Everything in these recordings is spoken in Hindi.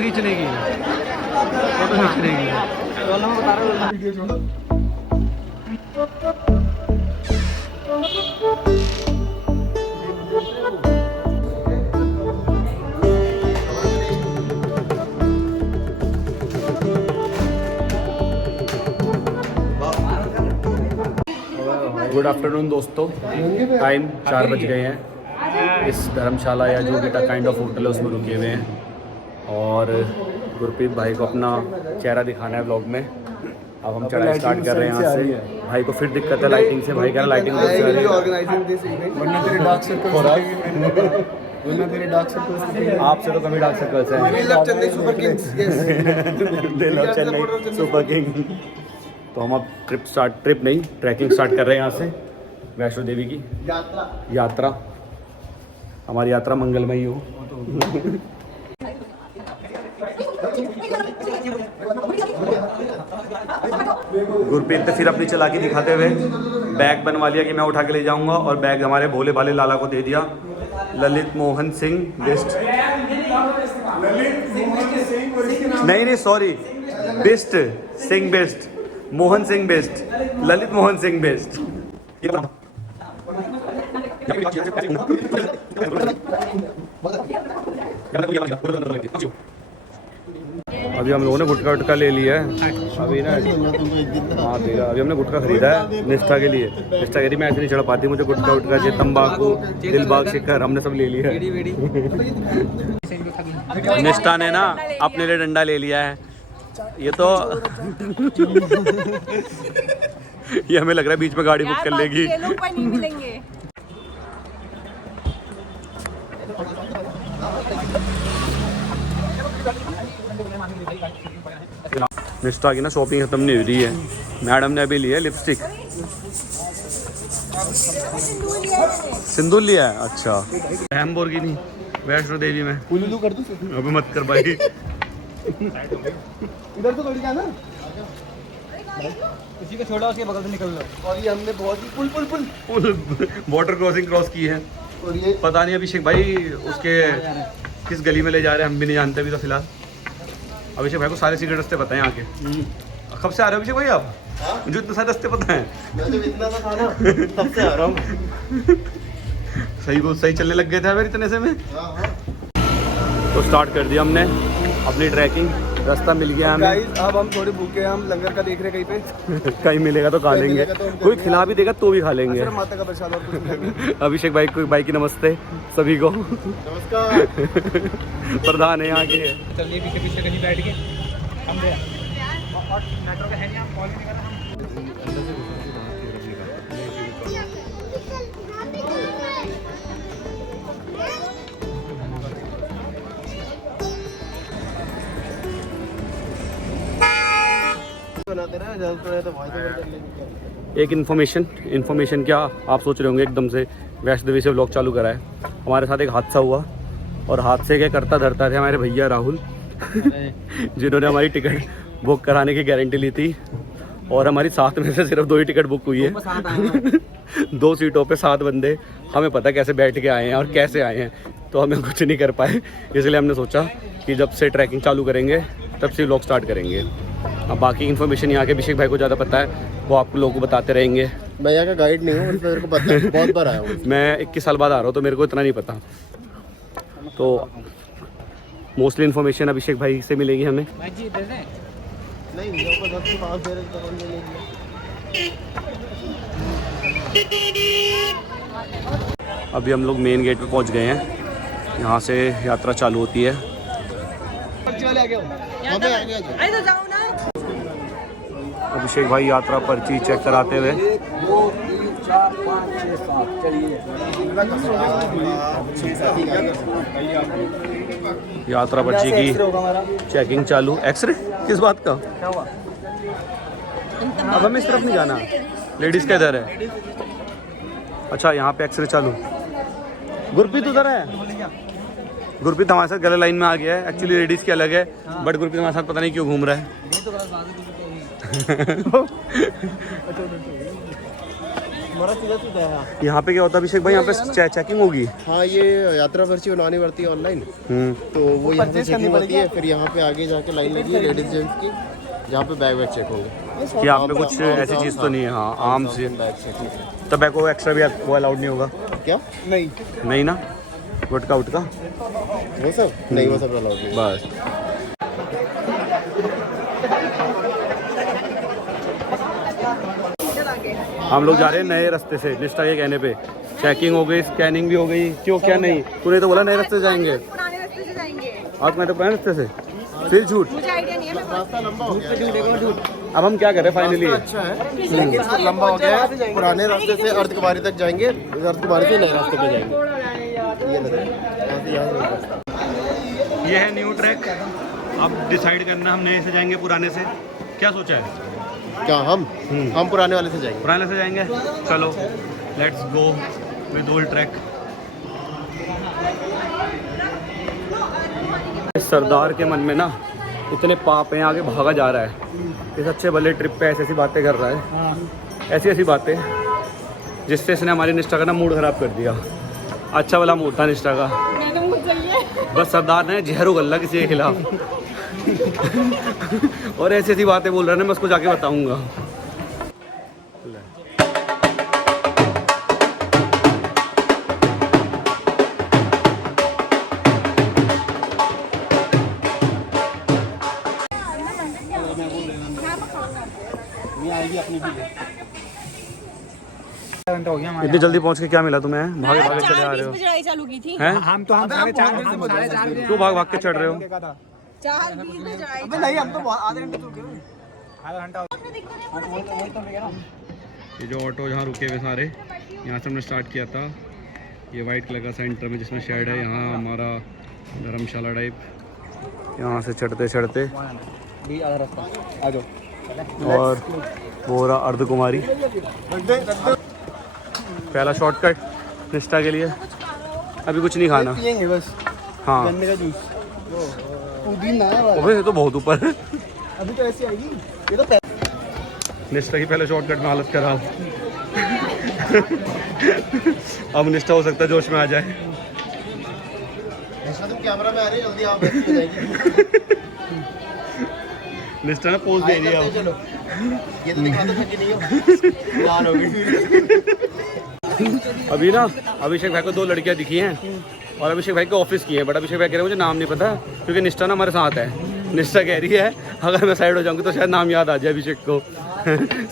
फोटो खींचने की, फोटो खींचने की। गुड आफ्टरनून दोस्तों, टाइम 4 बज गए हैं। इस धर्मशाला या जो बेटा काइंड ऑफ होटल है उसमें रुके हुए हैं और गुरप्रीत भाई को अपना चेहरा दिखाना है व्लॉग में। अब हम चढ़ाई स्टार्ट कर रहे हैं यहाँ से। भाई को फिर दिक्कत है लाइटिंग से, भाई कह रहा लाइटिंग आपसे तो कभी डार्क सर्कल्स हैं। Super king. तो हम अब ट्रिप नहीं ट्रैकिंग स्टार्ट कर रहे हैं यहाँ से वैष्णो देवी की यात्रा। हमारी यात्रा मंगलमयी हो। गुरप्रीत ने फिर अपनी चालाकी दिखाते हुए बैग बनवा लिया कि मैं उठा के ले जाऊंगा और बैग हमारे भोले भाले लाला को दे दिया। ललित मोहन सिंह बेस्ट, नहीं sorry, best Singh best, Mohan Singh best, Lalit Mohan Singh best. अभी हम लोगों ने गुटखा उटका ले लिया है अभी ना। हाँ देगा, अभी हमने गुटखा खरीदा है निष्ठा के लिए। निष्ठा कह रही मैं ऐसे नहीं चढ़ पाती, मुझे गुटखा उटका चाहिए, तंबाकू, दिलबाग शिखर, हमने सब ले लिया है। निष्ठा ने ना अपने लिए डंडा ले लिया है। ये तो ये हमें लग रहा है बीच में गाड़ी बुक कर लेगी। ये लोग पर नहीं मिलेंगे। निष्ठा की ना शॉपिंग खत्म नहीं हो रही है। मैडम ने अभी लिया है लिपस्टिक, सिंदूर लिया है। अच्छा, लैम्बोर्गिनी वैष्णो देवी में। कर दूं? अभी मत कर भाई। इधर तो थोड़ी जाना, उसी को छोड़ा उसके बगल से निकल लो। और ये हमने बहुत ही पुल वाटर क्रॉसिंग क्रॉस की है। और ये पता नहीं अभिषेक भाई उसके किस गली में ले जा रहे हैं, हम भी नहीं जानते अभी तो फिलहाल। अभिषेक भाई को सारे सीक्रेट रास्ते पता है यहाँ के। कब से आ रहे हो अभिषेक भाई आप? मुझे इतने सारे रास्ते पता है। मैं तो इतना सा था ना, तब से आ रहा हूँ। सही चलने लग गए थे फिर इतने से में। तो स्टार्ट कर दिया हमने अपनी ट्रैकिंग। रास्ता मिल गया हमें। गाइस अब हम थोड़ी भूखे हैं, हम लंगर का देख रहे हैं कहीं पे। कहीं मिलेगा तो खा लेंगे, कोई खिला भी देगा तो भी खा लेंगे। माता का प्रसाद और कुछ नहीं। अभिषेक भाई की नमस्ते सभी को। नमस्कार। प्रधान है यहाँ के। चलिए पीछे पीछे कहीं बैठ के हम गए और मेट्रो का है नहीं, हम कॉल नहीं कर रहे। एक इन्फॉर्मेशन क्या आप सोच रहे होंगे एकदम से वैष्णो देवी से व्लॉग चालू करा है। हमारे साथ एक हादसा हुआ और हादसे के करता धरता थे हमारे भैया राहुल जिन्होंने हमारी टिकट बुक कराने की गारंटी ली थी और हमारी 7 में से सिर्फ 2 ही टिकट बुक हुई है। 2 सीटों पे 7 बंदे। हमें पता कैसे बैठ के आए हैं और कैसे आए हैं, तो हमें कुछ नहीं कर पाए। इसलिए हमने सोचा कि जब से ट्रैकिंग चालू करेंगे तब से व्लॉग स्टार्ट करेंगे। अब बाकी इन्फॉर्मेशन यहाँ के अभिषेक भाई को ज़्यादा पता है, वो आप लोगों को बताते रहेंगे। भैया का गाइड नहीं हूँ, मेरे को पता है, बहुत बार आया हूँ। मैं 21 साल बाद आ रहा हूँ तो मेरे को इतना नहीं पता। तो मोस्टली इन्फॉर्मेशन अभिषेक भाई से मिलेगी हमें। अभी हम लोग मेन गेट पे पहुंच गए हैं, यहाँ से यात्रा चालू होती है। अभिषेक भाई यात्रा पर्ची चेक कराते हुए। 2 3 4 5 6 7 चलिए। यात्रा पर्ची की चेकिंग चालू। एक्सरे किस बात का? अब हमें इस तरफ नहीं जाना, लेडीज का इधर है। अच्छा यहाँ पे एक्सरे चालू। गुरप्रीत उधर है। गुरप्रीत हमारे साथ गलत लाइन में आ गया है। एक्चुअली लेडीज़ की अलग है, बट गुरप्रीत हमारे साथ पता नहीं क्यों घूम रहा है। हमारा सीधा सीधा है। यहाँ पे क्या होता है अभिषेक भाई, यहाँ पे चेकिंग होगी? हाँ, ये यात्रा पर्ची बनवानी पड़ती है ऑनलाइन, तो वो यहाँ पे चेकिंग होती है। फिर यहाँ पे आगे जाके लाइन लगी है लेडीज जेंट्स की, जहाँ पे बैग चेक होंगे। कि यहाँ पे कुछ ऐसी चीज़ तो नहीं है? हाँ, आम से बैग चेक। टबैको एक्स्ट्रा भी वो अलाउड नहीं होगा क्या? नहीं ना? गुटका उटका वो सब नहीं, वो सब अलाउड नहीं। बस। हम लोग जा रहे हैं नए रास्ते से, निष्ठा के कहने पे। चेकिंग हो गई, स्कैनिंग भी हो गई। क्यों, क्या नहीं? तूने तो बोला नए रास्ते से जाएंगे। पुराने रास्ते से जाएंगे। आज मैं तो पुराने रास्ते से, फिर झूठ। मुझे आइडिया नहीं है। रास्ता लंबा हो गया। अब हम क्या करें फाइनली? अच्छा है लेकिन लंबा हो गया है। पुराने रास्ते से अर्धकुमारी तक जाएंगे, अर्धकुमारी से नए रास्ते पे जाएंगे। ये लग ये है न्यू ट्रैक। अब डिसाइड करना हम नए से जाएंगे पुराने से। क्या सोचा है? क्या हम पुराने वाले से जाएंगे। पुराने से जाएंगे, चलो let's go with old track. सरदार के मन में ना इतने पाप हैं, आगे भागा जा रहा है। इस अच्छे भले ट्रिप पे ऐसी ऐसी बातें कर रहा है, ऐसी ऐसी बातें जिससे इसने हमारी निष्ठा का ना मूड खराब कर दिया। अच्छा वाला मूड था निष्ठा का, बस सरदार ने जहर उगला किसी के खिलाफ। और ऐसी ऐसी बातें बोल रहा है ना, मैं उसको जाके बताऊंगा। इतनी जल्दी पहुंच के क्या मिला तुम्हें? भागे भागे चले आ रहे हो। चढ़ाई चालू की थी। हैं? हम 4:30 क्यों भाग भाग के चढ़ रहे हो? 4:20 में चढ़ाई। नहीं, हम तो आधे घंटे रुके हुए। आधा घंटा ये जो ऑटो जहाँ रुके हुए सारे, यहाँ से हमने स्टार्ट किया था। ये वाइट कलर का सेंटर में जिसमें शेड है, यहाँ हमारा धर्मशाला टाइप। यहाँ से चढ़ते चढ़ते आधा रास्ता आ जाओ। और वो रहा अर्धकुमारी। पहला शॉर्टकट निष्ठा के लिए। अभी कुछ नहीं खाना, पिएंगे बस हाँ। गन्ने का जूस। पुदीना है ओबे ये तो बहुत ऊपर है। अभी तो ऐसी आएगी। ये तो निष्ठा की पहले शॉर्टकट में हालत खराब। अब निष्ठा हो सकता है जोश में आ जाए। ऐसा तो कैमरा में आ रही है, जल्दी आप बैठ जाएगी। निष्ठा ने पोज दे दिया। चलो ये तो दिखा दो कि नहीं हो लाल हो गई। अभी ना अभिषेक भाई को 2 लड़कियां दिखी हैं और अभिषेक भाई के ऑफिस की है, बट अभिषेक भाई कह रहे हैं मुझे नाम नहीं पता, क्योंकि निष्ठा ना हमारे साथ है। निष्ठा कह रही है अगर मैं साइड हो जाऊंगी तो शायद नाम याद आ जाए अभिषेक को।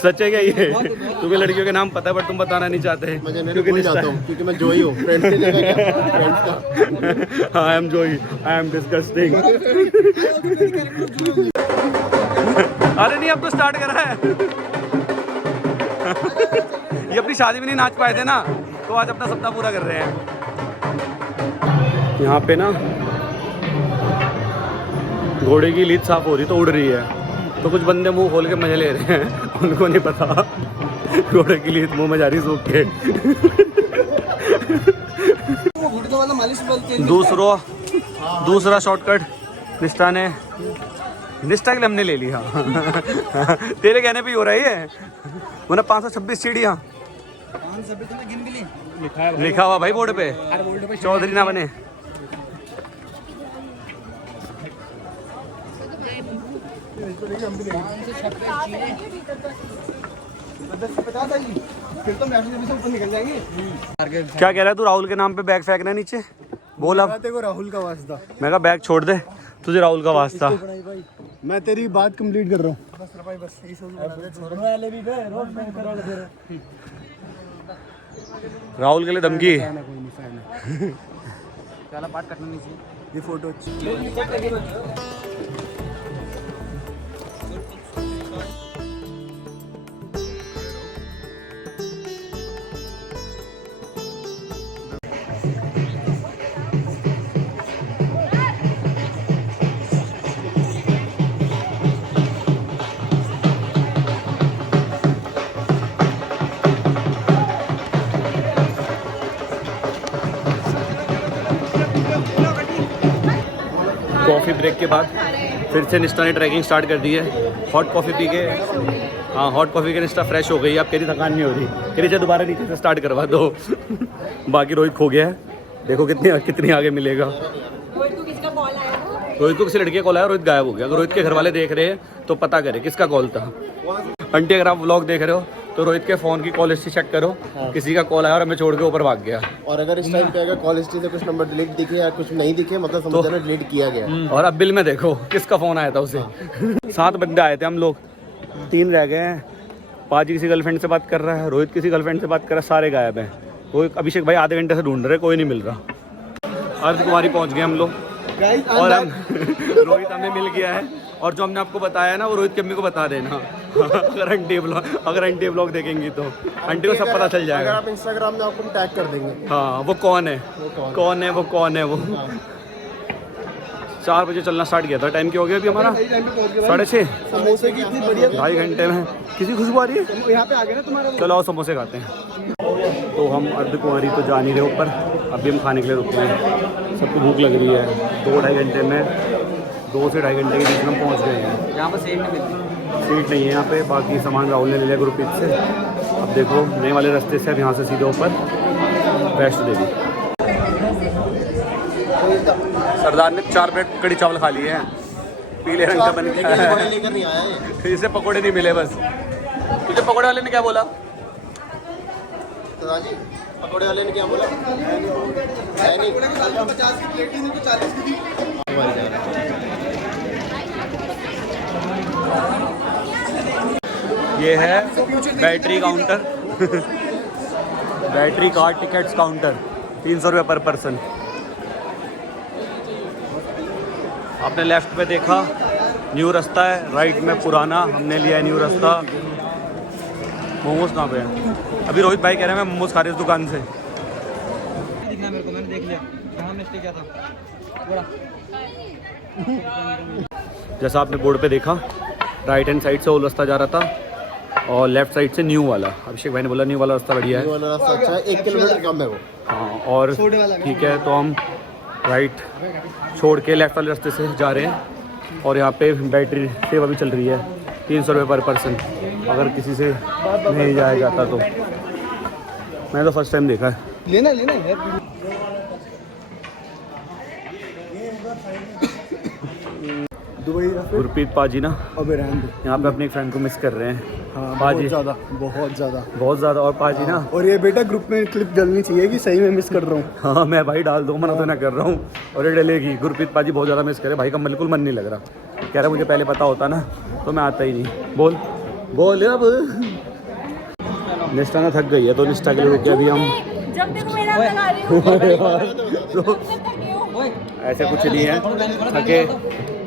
सच है क्या ये? तुम्हें लड़कियों के नाम पता है बट तुम बताना नहीं चाहते क्योंकि निष्ठा हूँ, क्योंकि मैं जोई हूँ। फ्रेंड्स की जगह क्या? फ्रेंड्स का। आई एम जोई, आई एम डिस्गस्टिंग। अरे नहीं, अब तो स्टार्ट करा है। ये अपनी शादी में नहीं नाच पाए थे ना, तो आज अपना सपना पूरा कर रहे हैं। यहाँ पे ना घोड़े की लीद साफ हो रही तो उड़ रही है, तो कुछ बंदे मुंह खोल के मजे ले रहे हैं। उनको नहीं पता घोड़े की लीद मुंह में जा रही सूख के। दूसरा शॉर्टकट निष्ठा के लिए हमने ले लिया। तेरे कहने पे ही हो रहा है। वरना 526 सीढ़ियाँ लिखा हुआ भाई बोर्ड पे, चौधरी ना बने। क्या कह रहा है तू? राहुल के नाम पे बैग फेंकना नीचे? बोल अब। तेरे को राहुल का वास्ता। मैं कहा बैग छोड़ दे, तुझे राहुल का वास्ता। मैं तेरी बात कंप्लीट कर रहा हूँ। राहुल के लिए धमकी। बात करना नहीं चाहिए। ये फोटो अच्छी। कॉफ़ी ब्रेक के बाद फिर से निष्ठा ने ट्रैकिंग स्टार्ट कर दी है। हॉट कॉफ़ी पी के हाँ हॉट कॉफ़ी के निष्ठा फ्रेश हो गई, अब कह रही थकान नहीं हो रही, कह रही दोबारा नीचे से स्टार्ट करवा दो। बाकी रोहित खो गया है, देखो कितनी आगे मिलेगा। रोहित को किसका कॉल आया वो? रोहित को किसी लड़के का कॉल आया, रोहित गायब हो गया। अगर रोहित के घर वाले देख रहे हैं तो पता करें किसका कॉल था। आंटी अगर आप व्लॉग देख रहे हो तो रोहित के फ़ोन की कॉल हिस्ट्री चेक करो, किसी का कॉल आया और हमें छोड़ के ऊपर भाग गया। और अगर इस टाइम पे अगर कॉल हिस्ट्री से कुछ नंबर डिलीट दिखे या कुछ नहीं दिखे, मतलब समझ जाना डिलीट किया गया। और अब बिल में देखो किसका फ़ोन आया था उसे। 7 बंदे आए थे हम लोग, 3 रह गए हैं। पाजी किसी गर्लफ्रेंड से बात कर रहा है, रोहित किसी गर्लफ्रेंड से बात कर रहा है, सारे गायब हैं। कोई अभिषेक भाई आधे घंटे से ढूंढ रहे, कोई नहीं मिल रहा। अर्ध कुमारी पहुँच गए हम लोग और हम रोहित हमें मिल गया है। और जो हमने आपको बताया ना वो रोहित की अम्मी को बता देना। अगर आंटी ब्लॉग देखेंगी तो आंटी को सब पता चल जाएगा। अगर आप इंस्टाग्राम में आपको टैग कर देंगे। हाँ वो कौन है, कौन है वो। 4 बजे चलना स्टार्ट किया था, टाइम क्या हो गया अभी हमारा 6:30। समोसे की इतनी बढ़िया 2.5 घंटे में किसी खुशबू आ रही है। यहाँ पे आ गए ना तुम्हारा। चलो आओ समोसे खाते हैं। तो हम अर्ध कुंवारी तो जा नहीं रहे ऊपर, अभी हम खाने के लिए रुके हैं। सबको भूख लग रही है। 2-2.5 घंटे में 2 से 2.5 घंटे के बीच में हम पहुँच गए हैं। यहाँ पर सीट नहीं मिलती, सीट नहीं है यहाँ पे। बाकी सामान राहुल ने ले लिया ग्रुप से। अब देखो नए वाले रास्ते से अब यहाँ से सीधे ऊपर वैष्णो देवी। सरदार ने 4 प्लेट कड़ी चावल खा लिए हैं, पीले रंग का बन गया है। लेकर नहीं आया है। इसे पकोड़े नहीं मिले बस। तुझे पकोड़े वाले ने क्या बोला? दादाजी पकोड़े वाले ने क्या बोला? नहीं 50 की प्लेट ही 40 की दी। ये है battery counter. Battery car tickets counter, 300 रुपये पर पर्सन। आपने लेफ्ट पे देखा न्यू रास्ता है, राइट में पुराना। हमने लिया है न्यू रास्ता। मोमोज कहाँ पे है? अभी रोहित भाई कह रहे हैं मैं मोमोज खा रही हूँ इस दुकान से। दिखना मेरे को, मैंने देख लिया कहाँ मिस्टेक किया था। जैसा आपने बोर्ड पे देखा, राइट हैंड साइड से वो रास्ता जा रहा था और लेफ्ट साइड से न्यू वाला। अभिषेक भाई ने बोला न्यू वाला रास्ता बढ़िया है। ये वाला रास्ता अच्छा है, 1 किलोमीटर कम है वो। हाँ और ठीक है, तो हम राइट छोड़ के लेफ्ट वाले रास्ते से जा रहे हैं। और यहाँ पे बैटरी सेवा भी चल रही है, 300 रुपये पर पर्सन। अगर किसी से नहीं जाया जाता तो। मैंने तो फर्स्ट टाइम देखा है। लेना यार। दुबई गुरप्रीत पाजी ना अबे रहने दो। यहाँ पे अपने एक फ्रेंड को मिस कर रहे हैं। हाँ पाजी बहुत ज़्यादा। और पाजी ना। और ये बेटा ग्रुप में क्लिप डलनी चाहिए कि सही में मिस कर रहा हूँ। हाँ मैं भाई डाल दूँ, मना तो ना कर रहा हूँ और ये डलेगी। गुरप्रीत पाजी बहुत ज़्यादा मिस करे, भाई का बिल्कुल मन नहीं लग रहा। कह रहा मुझे पहले पता होता ना तो मैं आता ही नहीं। बोल अब। निष्ठा ना थक गई है तो निष्ठा के लिए रुके अभी हम। जब देखो मेरा लगा रही हूँ। तो ऐसे कुछ नहीं है,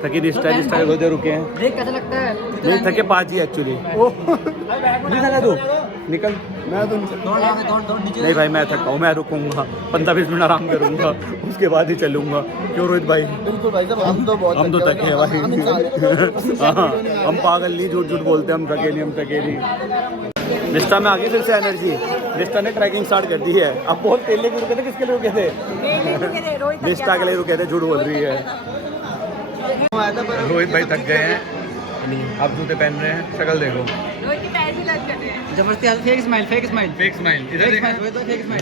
थकी निष्ठा के रोजे रुके हैं। देख कैसा लगता है? नहीं थके पाजी एक्चुअली। नहीं थका तू निकल। मैं तो दौड़ नीचे। नहीं भाई मैं थका हूँ, मैं रुकूंगा 15-20 मिनट आराम करूंगा, उसके बाद ही चलूंगा। क्यों रोहित भाई? बिल्कुल भाई साहब, हम तो थके हैं भाई। हाँ हम पागल नहीं, झूठ बोलते, हम थके नहीं। निष्ठा में आ गई फिर से एनर्जी। निष्ठा ने ट्रैकिंग स्टार्ट कर दी है। अब बहुत तेल लेके रुके थे, किसके लिए रुके थे? निष्ठा के लिए रुके थे, झूठ बोल रही है। रोहित भाई थक गए हैं, अब जूते पहन रहे हैं। शक्ल देखो, रोहित के पैर भी लग गए हैं। जबरदस्ती हाथ फेक स्माइल इधर देख। फेक स्माइल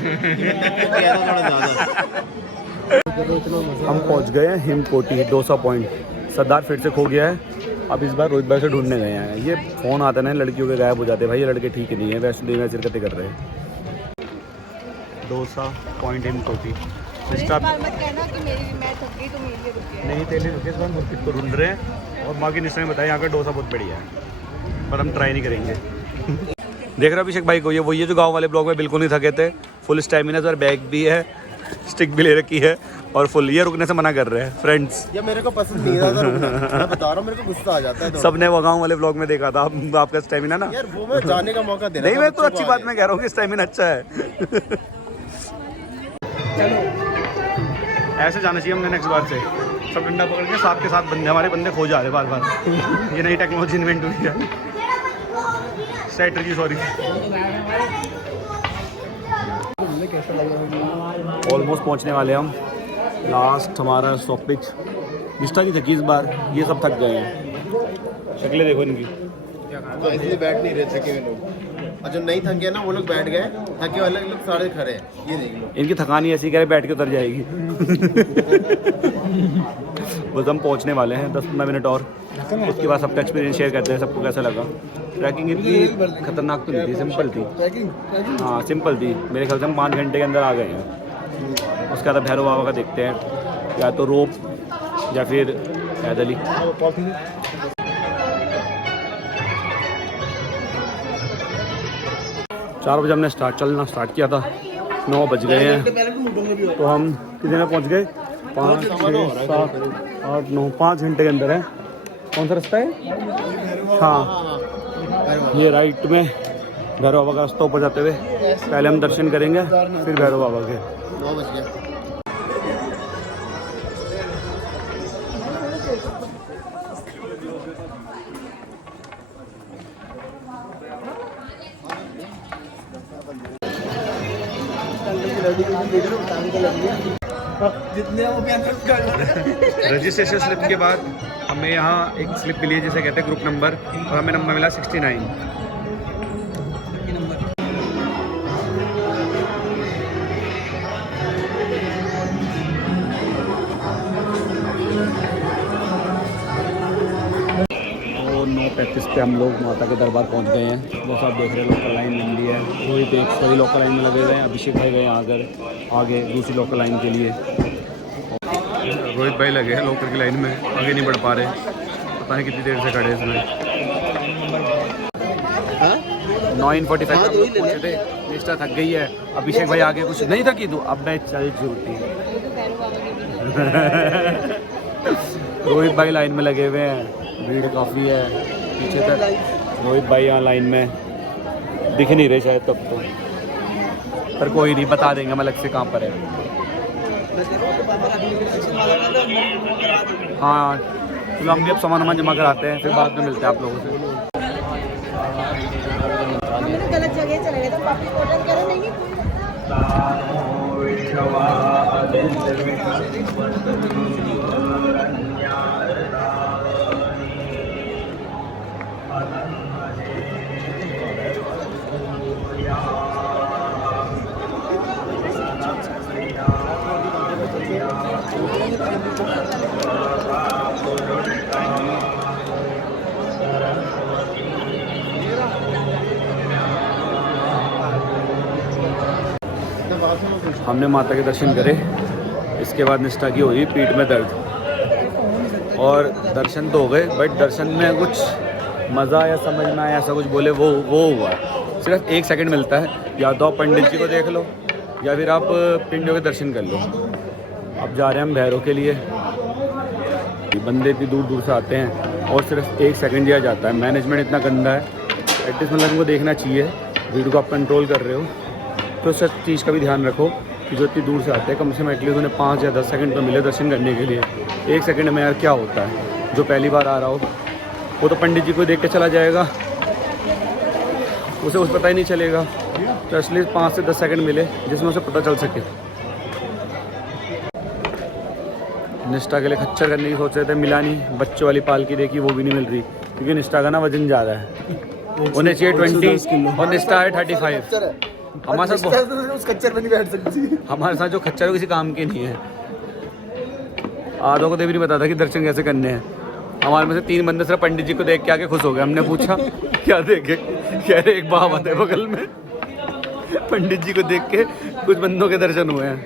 हम पहुंच गए हैं हिमकोटी डोसा पॉइंट। सरदार फिर से खो गया है, अब इस बार रोहित भाई से ढूंढने गए हैं। ये फ़ोन आता है ना लड़कियों के गायब हो जाते हैं भाई, ये लड़के ठीक नहीं है, वैष्णो देवी में शिरकतें कर रहे हैं। डोसा पॉइंट हिमकोटी। इस बार मत कहना कि मैं थक गई तो मेरे लिए रुके। नहीं तेली रुके, इस बार गुरप्रीत को ढूंढ रहे हैं। और बाकी निश्चय ने बताया यहाँ का डोसा बहुत बढ़िया है, पर हम ट्राई नहीं करेंगे। देख रहे हो अभिषेक भाई को, ये वही है जो गांव वाले ब्लॉग में बिल्कुल नहीं थके थे। फुल स्टैमिना, सर बैग भी है, स्टिक भी ले रखी है और फुल। ये रुकने से मना कर रहे हैं फ्रेंड्स। ये मेरे को पसंद नहीं था रुकना। मैं बता रहा हूँ, मेरे को गुस्सा आ जाता है। सबने वो गांव वाले ब्लॉग में देखा था आपका स्टैमिना ना। यार वो मैं जाने का मौका देना। नहीं मैं तो अच्छी बात मैं कह रहा हूँ कि स्टैमिना अच्छा है। ऐसे जाना चाहिए हमने नेक्स्ट बार से। सब डंडा पकड़ के साथ के साथ बंदे, हमारे बंदे खो जा रहे बार बार। ये नई टेक्नोलॉजी इन्वेंट हुई है। Strategy sorry. ऑलमोस्ट पहुंचने वाले हम। लास्ट हमारा स्टॉपेज। निष्ठा की थकी इस बार, ये सब थक गए हैं। शक्लें देखो इनकी। तो इसलिए बैठ नहीं रहे थके हुए लोग, और जो नहीं थके ना वो लोग बैठ गए, थके वाले लोग सारे खड़े हैं। ये देख लो, इनकी थकान ही ऐसी करे बैठ के उतर जाएगी। बस हम पहुंचने वाले हैं 10-15 मिनट और, उसके बाद सबका एक्सपीरियंस शेयर करते हैं, सबको कैसा लगा। ट्रैकिंग इतनी खतरनाक तो नहीं थी, सिंपल थी। हाँ सिंपल थी, मेरे ख्याल से हम 5 घंटे के अंदर आ गए हैं। उसके बाद भैरव बाबा का देखते हैं, या तो रोप या फिर पैदल ही। 4 बजे हमने चलना स्टार्ट किया था, 9 बज गए हैं, तो हम कितने में पहुंच गए? 5, 6, 7, 8, 9, 5 घंटे के अंदर है। कौन सा रास्ता है? हाँ, ये राइट में भैरव बाबा का रास्ता ऊपर जाते हुए पहले हम दर्शन करेंगे, फिर भैरव बाबा के। 9 बज गया। रजिस्ट्रेशन स्लिप के बाद हमें यहाँ एक स्लिप मिली है जिसे कहते हैं ग्रुप नंबर, और हमें नंबर मिला 69। तो 9:35 पे हम लोग माता के दरबार पहुँच गए हैं। वो सब देख रहे हैं, लोकल लाइन लंबी है, रोहित एक सही लोकल लाइन में लगे हुए हैं, अभिषेक भाई गए आगे दूसरी लोकल लाइन के लिए। रोहित भाई लगे हैं लोकल की लाइन में, आगे नहीं बढ़ पा रहे, पता नहीं कितनी देर से खड़े इसमें। 9:45 तक पहुँचे थे, निष्ठा थक गई है, अभिषेक भाई आगे कुछ नहीं थकी तो अब मैं चल छूटी। रोहित भाई लाइन में लगे हुए हैं, भीड़ काफ़ी है पीछे तक। रोहित भाई यहाँ लाइन में दिख नहीं रहे शायद तब तो, पर कोई नहीं, बता देंगे हम अलग से कहाँ पर है। हाँ चलो हम भी अब सामान जमा कराते हैं, फिर बाद में मिलते हैं आप लोगों से। गलत जगह चले गए तो वापस ऑर्डर करो नहीं। हमने माता के दर्शन करे, इसके बाद निष्ठा की हुई पीठ में दर्द, और दर्शन तो हो गए बट दर्शन में कुछ मज़ा या समझ में आया ऐसा कुछ बोले वो हुआ। सिर्फ 1 सेकंड मिलता है, या तो आप पंडित जी को देख लो या फिर आप पिंडों के दर्शन कर लो। अब जा रहे हैं हम भैरव के लिए, बंदे इतनी दूर दूर से आते हैं और सिर्फ 1 सेकंड दिया जाता है। मैनेजमेंट इतना गंदा है, एटलीस्ट मतलब इनको देखना चाहिए, वीडियो को आप कंट्रोल कर रहे हो तो उस चीज़ का भी ध्यान रखो कि जो इतनी दूर से आते हैं कम से कम एटलीस्ट उन्हें 5 या 10 सेकंड तो मिले दर्शन करने के लिए। 1 सेकंड में यार क्या होता है, जो पहली बार आ रहा हो वो तो पंडित जी को देख के चला जाएगा, उसे पता ही नहीं चलेगा। तो एटलीस्ट 5 से 10 सेकंड मिले जिसमें उसे पता चल सके। निष्ठा के लिए खच्चर करने की सोच रहे थे, मिला नहीं। बच्चों वाली पालकी देखी, वो भी नहीं मिल रही क्योंकि निष्ठा का ना वजन ज़्यादा है, उन्हें चाहिए 20 और निष्ठा है 35। हमारे साथ उस खच्चर में नहीं बैठ सकती। हमारे साथ जो खच्चर है किसी काम के नहीं है। आधों को तो भी नहीं पता था कि दर्शन कैसे करने हैं। हमारे में से 3 बंदे सिर्फ पंडित जी को देख के आके खुश हो गए। हमने पूछा क्या देखे, कह रहे एक बाबा थे बगल में, पंडित जी को देख के कुछ बंदों के दर्शन हुए हैं।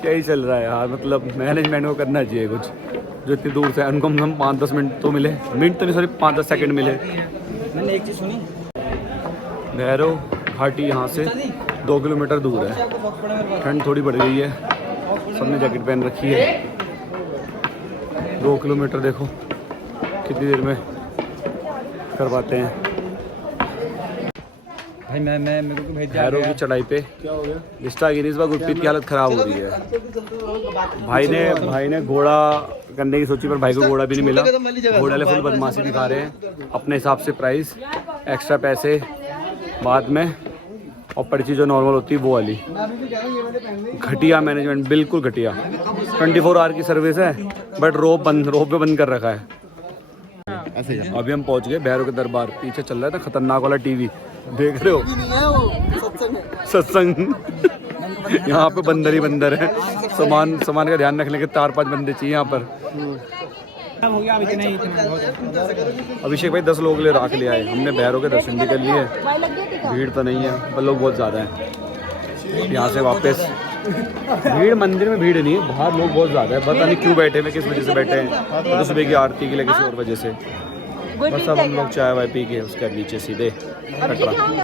क्या ही चल रहा है यार, मतलब मैनेजमेंट को करना चाहिए कुछ। जो इतनी दूर से उनको हम 5-10 मिनट तो मिले, मिनट तो नहीं सॉरी 5-10 सेकंड मिले। मैंने एक चीज़ सुनी, भैरव घाटी यहाँ से 2 किलोमीटर दूर है। ठंड थोड़ी बढ़ गई है, सबने जैकेट पहन रखी है। 2 किलोमीटर देखो कितनी देर में कर पाते हैं। भाई मैं मेरे को भेज भैरव की चढ़ाई पे क्या हो गया? निष्ठा की इस बार गुरप्रीत की हालत ख़राब हो रही है। भाई ने घोड़ा करने की सोची पर भाई को घोड़ा भी नहीं मिला। घोड़े वाले फुल बदमाशी दिखा रहे हैं, अपने हिसाब से प्राइस, एक्स्ट्रा पैसे बाद में, और पर्ची जो नॉर्मल होती है वो वाली। घटिया मैनेजमेंट, बिल्कुल घटिया। 24 आवर की सर्विस है बट रोप पे बंद कर रखा है। ऐसे ही अभी हम पहुंच गए भैरव के दरबार। पीछे चल रहा था खतरनाक वाला टीवी, देख रहे हो, सत्संग। यहाँ पे बंदर ही बंदर है। सामान का ध्यान रखने के 4-5 बंदे चाहिए यहाँ पर। हो गया अब इतना ही, इतना अभिषेक भाई 10 लोग ले राख ले आए। हमने भैरव के दर्शन भी कर लिए। भीड़ तो नहीं है पर लोग बहुत ज़्यादा हैं। यहाँ से वापस भीड़, मंदिर में भीड़ नहीं है, बाहर लोग बहुत ज़्यादा है। पता नहीं क्यों बैठे हैं, किस वजह से बैठे हैं। तो सुबह की आरती के लिए किसी और वजह से। बस अब हम लोग चाय वाय पी के उसके नीचे सीधे कटरा।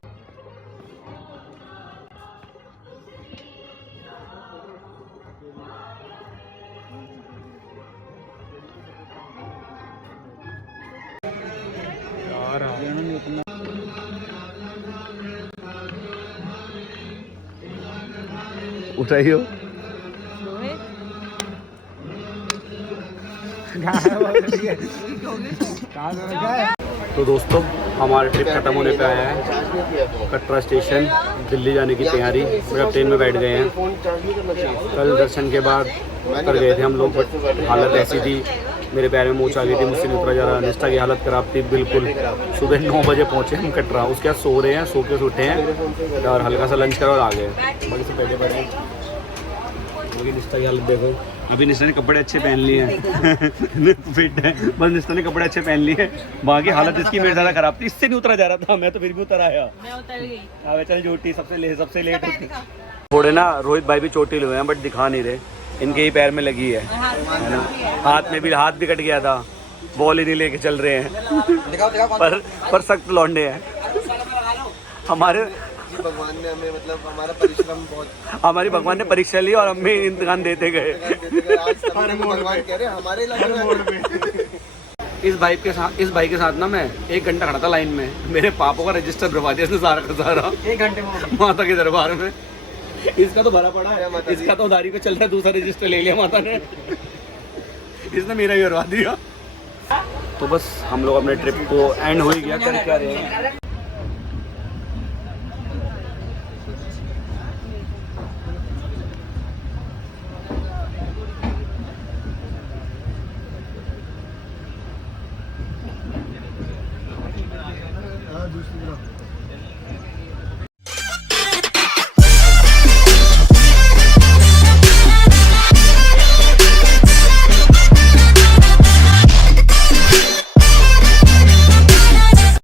उठाइयो। तो दोस्तों हमारा ट्रिप खत्म होने पे आया है। कटरा स्टेशन, दिल्ली जाने की तैयारी। मतलब ट्रेन में बैठ गए हैं। कल दर्शन के बाद उतर गए थे हम लोग, बट हालत ऐसी थी, मेरे पैर में मोच आ गई थी, मुझसे नहीं उतरा जा रहा। निष्ठा की हालत ख़राब थी बिल्कुल। सुबह 9 बजे पहुँचे हम कटरा। उसके बाद सो रहे हैं, सो के उठे हैं और हल्का सा लंच करा और आ गए। बाकी से बैठे पड़े हैं। निष्ठा की हालत देखो। अभी निष्ठा ने कपड़े अच्छे पहन लिए हैं। फिट है, बस निष्ठा ने कपड़े अच्छे पहन लिए। बाकी हालत इसकी मेरे ज़्यादा ख़राब थी, इससे नहीं उतरा जा रहा था। मैं तो फिर भी उतर आया। मैं उतर गई। चल झूठी सबसे लेट होती। थोड़े ना रोहित भाई भी चोटिल हुए हैं बट दिखा नहीं रहे। इनके ही पैर में लगी है ना। हाथ भी कट गया था। बॉल ही नहीं लेके चल रहे हैं। पर सख्त लौंडे हैं हमारे। भगवान ने हमें, मतलब हमारा परिश्रम बहुत, हमारी भगवान ने परीक्षा ली और हमें इम्तिहान देते गए। भगवान कह रहे हमारे इस बाइक के साथ ना मैं 1 घंटा खड़ा था लाइन में। मेरे पापों का रजिस्टर भरवा दिया इसने सारा का सारा 1 घंटे में माता के दरबार में। इसका तो भरा पड़ा है, इसका तो उधारी पे चल रहा है। दूसरा रजिस्टर ले लिया माता ने। इसने मेरा ही भरवा दिया। तो बस हम लोग अपने ट्रिप को एंड हो ही गया। कर क्या रहे हैं।